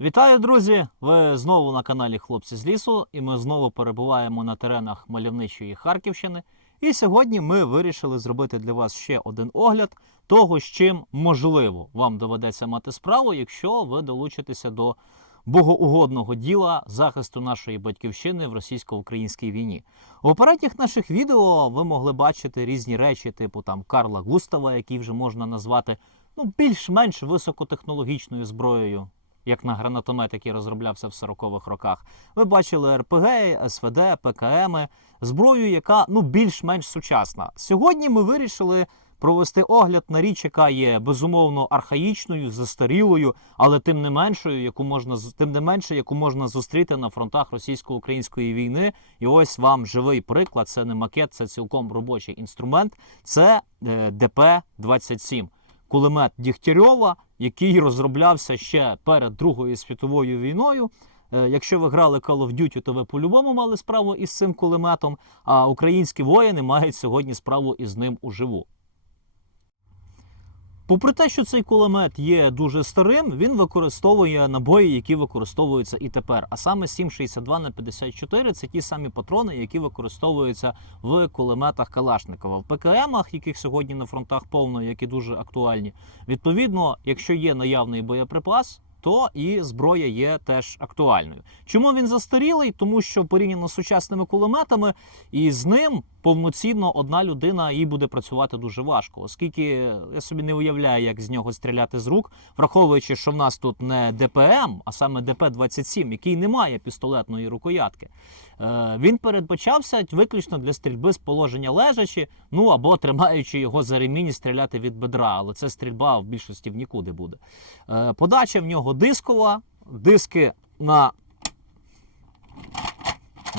Вітаю, друзі! Ви знову на каналі Хлопці з лісу, і ми знову перебуваємо на теренах мальовничої Харківщини. І сьогодні ми вирішили зробити для вас ще один огляд того, з чим можливо вам доведеться мати справу, якщо ви долучитеся до богоугодного діла захисту нашої батьківщини в російсько-українській війні. У попередніх наших відео ви могли бачити різні речі, типу там Карла Густава, який вже можна назвати ну, більш-менш високотехнологічною зброєю як на гранатомет, який розроблявся в 40-х роках. Ви бачили РПГ, СВД, ПКМ, зброю, яка ну більш-менш сучасна. Сьогодні ми вирішили провести огляд на річ, яка є безумовно архаїчною, застарілою, але тим не меншою, яку можна тим не менше, яку можна зустріти на фронтах російсько-української війни. І ось вам живий приклад. Це не макет, це цілком робочий інструмент. Це е, ДП-27 кулемет Дігтярьова, який розроблявся ще перед Другою світовою війною. Е, Якщо ви грали Call of Duty, то ви по-любому мали справу із цим кулеметом, а українські воїни мають сьогодні справу із ним уживу. Попри те, що цей кулемет є дуже старим, він використовує набої, які використовуються і тепер. А саме 7,62 на 54 це ті самі патрони, які використовуються в кулеметах Калашникова. В ПКМах, яких сьогодні на фронтах повно, які дуже актуальні. Відповідно, якщо є наявний боєприпас, то і зброя є теж актуальною. Чому він застарілий? Тому що порівняно з сучасними кулеметами, і з ним повноцінно одна людина їй буде працювати дуже важко, оскільки я собі не уявляю, як з нього стріляти з рук, враховуючи, що в нас тут не ДПМ, а саме ДП-27, який не має пістолетної рукоятки. Е, Він передбачався виключно для стрільби з положення лежачі, ну або тримаючи його за ремінь стріляти від бедра, але це стрільба в більшості в нікуди буде. Е, Подача в нього дискова, диски на.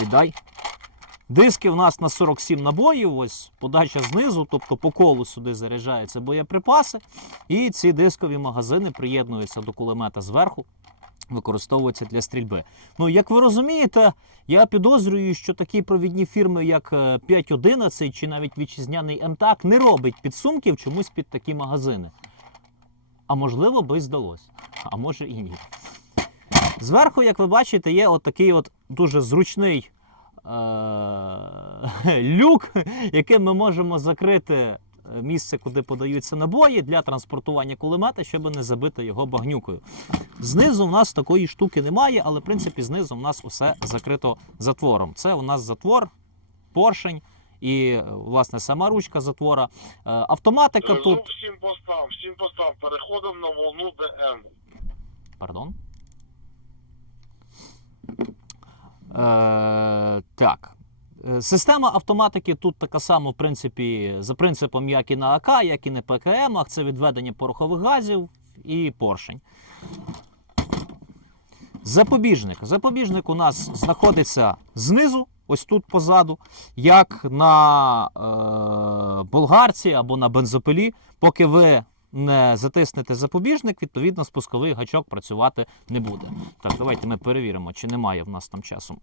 Віддай. Диски в нас на 47 набоїв, ось подача знизу, тобто по колу сюди заряджаються боєприпаси. І ці дискові магазини приєднуються до кулемета зверху, використовуються для стрільби. Ну, як ви розумієте, я підозрюю, що такі провідні фірми, як е, 511 чи навіть вітчизняний МТАК, не робить підсумків чомусь під такі магазини. А можливо, би й здалось, а може і ні. Зверху, як ви бачите, є от такий от дуже зручний е- люк, яким ми можемо закрити е, місце, куди подаються набої для транспортування кулемета, щоб не забити його багнюкою. Знизу в нас такої штуки немає, але в принципі знизу в нас усе закрито затвором. Це у нас затвор, поршень і е, власне сама ручка затвора. Е, Автоматика тут. Зв'язок всім постав, всім постав. Переходимо на волну ДМ. Пардон. Е, так. Е, Система автоматики тут така сама, в принципі, за принципом, як і на АК, як і на ПКМах. Це відведення порохових газів і поршень. Запобіжник. Запобіжник у нас знаходиться знизу, ось тут позаду, як на е, болгарці або на бензопилі. Поки ви затиснете запобіжник, відповідно, спусковий гачок працювати не буде. Так, давайте ми перевіримо, чи немає в нас там часом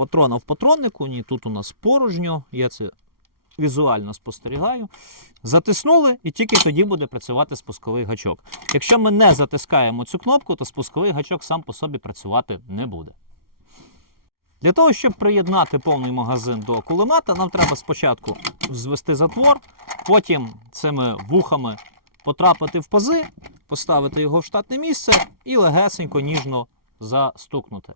патрона в патроннику. Ні, тут у нас порожньо. Я це візуально спостерігаю. Затиснули, і тільки тоді буде працювати спусковий гачок. Якщо ми не затискаємо цю кнопку, то спусковий гачок сам по собі працювати не буде. Для того, щоб приєднати повний магазин до кулемета, нам треба спочатку звести затвор, потім цими вухами потрапити в пази, поставити його в штатне місце і легесенько ніжно застукнути.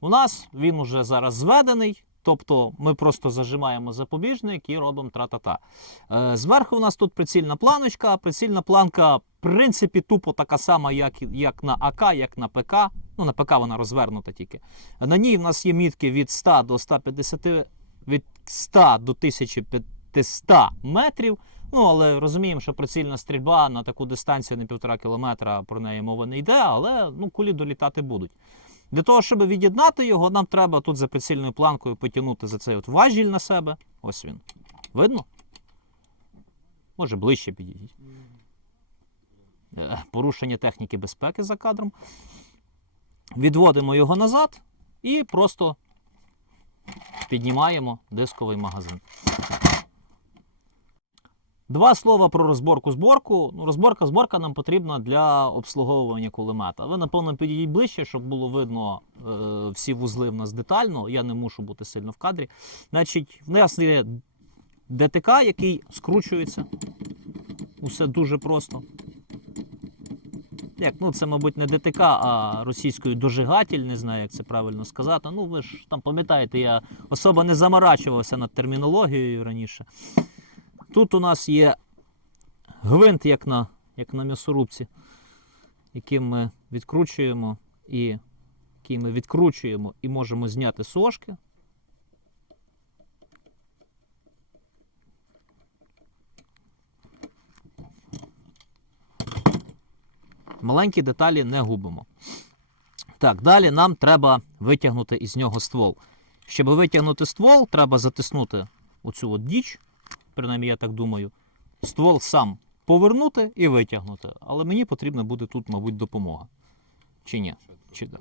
У нас він уже зараз зведений, тобто ми просто зажимаємо запобіжник і робимо тра-та-та. Е, Зверху у нас тут прицільна планочка. Прицільна планка, в принципі, тупо така сама, як, як на АК, як на ПК. Ну, на ПК вона розвернута тільки. На ній в нас є мітки від 100 до 150, від 100 до 1500 метрів. Ну, але розуміємо, що прицільна стрільба на таку дистанцію на півтора кілометра про неї мова не йде, але ну, кулі долітати будуть. Для того, щоб від'єднати його, нам треба тут за прицільною планкою потягнути за цей от важіль на себе. Ось він. Видно? Може, ближче підійдіть. Е, Порушення техніки безпеки за кадром. Відводимо його назад і просто піднімаємо дисковий магазин. Два слова про розборку зборку. Ну, розборка зборка нам потрібна для обслуговування кулемета. Ви, напевно, підійдіть ближче, щоб було видно е, всі вузли в нас детально. Я не мушу бути сильно в кадрі. Значить, в нас є ДТК, який скручується. Усе дуже просто. Як, ну, це, мабуть, не ДТК, а російською дожигатель, не знаю, як це правильно сказати. Ну, ви ж там пам'ятаєте, я особо не заморачувався над термінологією раніше. Тут у нас є гвинт, як на, як на м'ясорубці, яким ми відкручуємо і який ми відкручуємо і можемо зняти сошки. Маленькі деталі не губимо. Так, далі нам треба витягнути із нього ствол. Щоб витягнути ствол, треба затиснути оцю от діч, принаймні я так думаю, ствол сам повернути і витягнути. Але мені потрібна буде тут, мабуть, допомога. Чи ні? Чи да?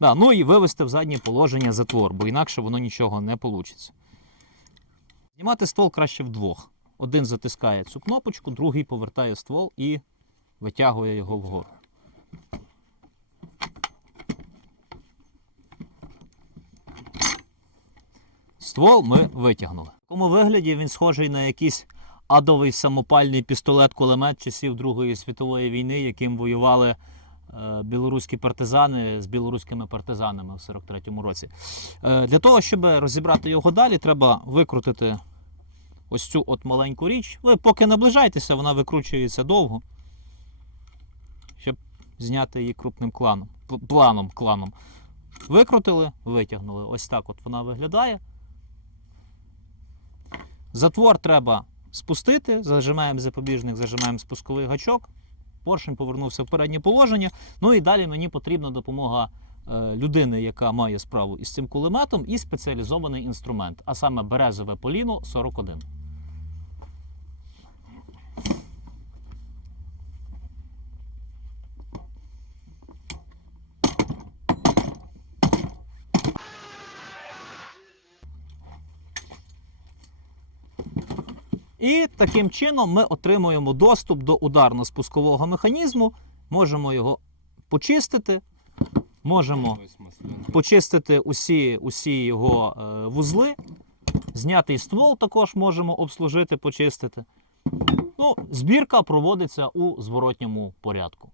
Да, ну і вивести в заднє положення затвор, бо інакше воно нічого не вийде. Знімати ствол краще вдвох. Один затискає цю кнопочку, другий повертає ствол і витягує його вгору. Ствол ми витягнули. В такому вигляді він схожий на якийсь адовий самопальний пістолет-кулемет часів Другої світової війни, яким воювали е, білоруські партизани з білоруськими партизанами в 43-му році. Е, для того, щоб розібрати його далі, треба викрутити ось цю от маленьку річ. Ви поки наближайтеся, вона викручується довго, щоб зняти її крупним кланом, планом, кланом. Викрутили, витягнули. Ось так от вона виглядає. Затвор треба спустити, зажимаємо запобіжник, зажимаємо спусковий гачок. Поршень повернувся в переднє положення. Ну і далі мені потрібна допомога е, людини, яка має справу із цим кулеметом, і спеціалізований інструмент, а саме березове поліно 41. І таким чином ми отримуємо доступ до ударно-спускового механізму, можемо його почистити, можемо почистити усі, усі його е, вузли, знятий ствол також можемо обслужити, почистити. Ну, збірка проводиться у зворотньому порядку.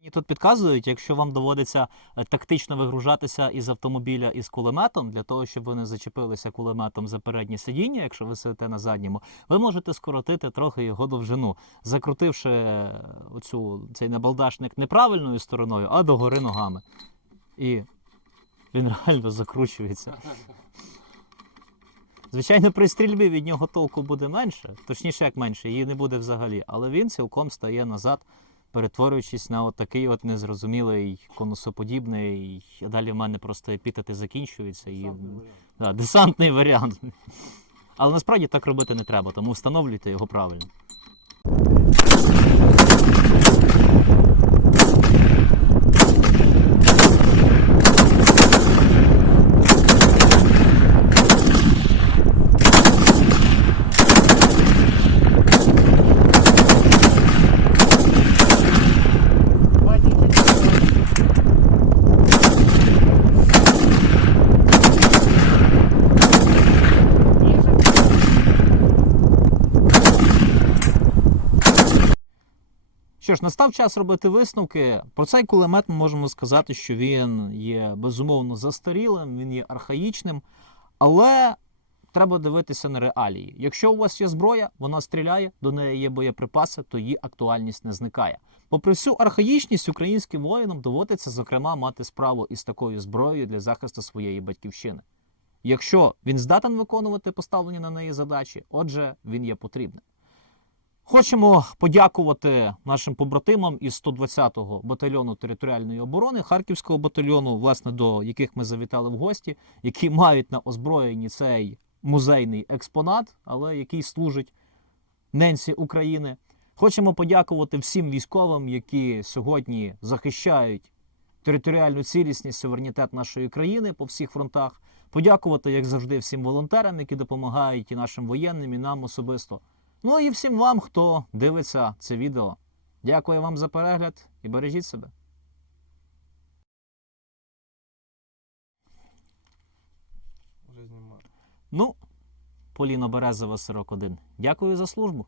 Мені тут підказують, якщо вам доводиться е, тактично вигружатися із автомобіля із кулеметом, для того, щоб ви не зачепилися кулеметом за переднє сидіння, якщо ви сидите на задньому, ви можете скоротити трохи його довжину, закрутивши е, оцю, цей набалдашник неправильною стороною, а догори ногами. І він реально закручується. Звичайно, при стрільбі від нього толку буде менше, точніше, як менше, її не буде взагалі, але він цілком стає назад, перетворюючись на отакий такий от незрозумілий конусоподібний. А далі в мене просто епітети закінчуються і да, десантний варіант. Але насправді так робити не треба, тому встановлюйте його правильно. Що ж, настав час робити висновки. Про цей кулемет ми можемо сказати, що він є безумовно застарілим, він є архаїчним, але треба дивитися на реалії. Якщо у вас є зброя, вона стріляє, до неї є боєприпаси, то її актуальність не зникає. Попри всю архаїчність, українським воїнам доводиться, зокрема, мати справу із такою зброєю для захисту своєї батьківщини. Якщо він здатен виконувати поставлені на неї задачі, отже, він є потрібним. Хочемо подякувати нашим побратимам із 120-го батальйону територіальної оборони Харківського батальйону, власне, до яких ми завітали в гості, які мають на озброєнні цей музейний експонат, але який служить ненці України. Хочемо подякувати всім військовим, які сьогодні захищають територіальну цілісність, суверенітет нашої країни по всіх фронтах. Подякувати, як завжди, всім волонтерам, які допомагають і нашим воєнним, і нам особисто. Ну і всім вам, хто дивиться це відео. Дякую вам за перегляд і бережіть себе. Ну, Поліно Березова 41. Дякую за службу.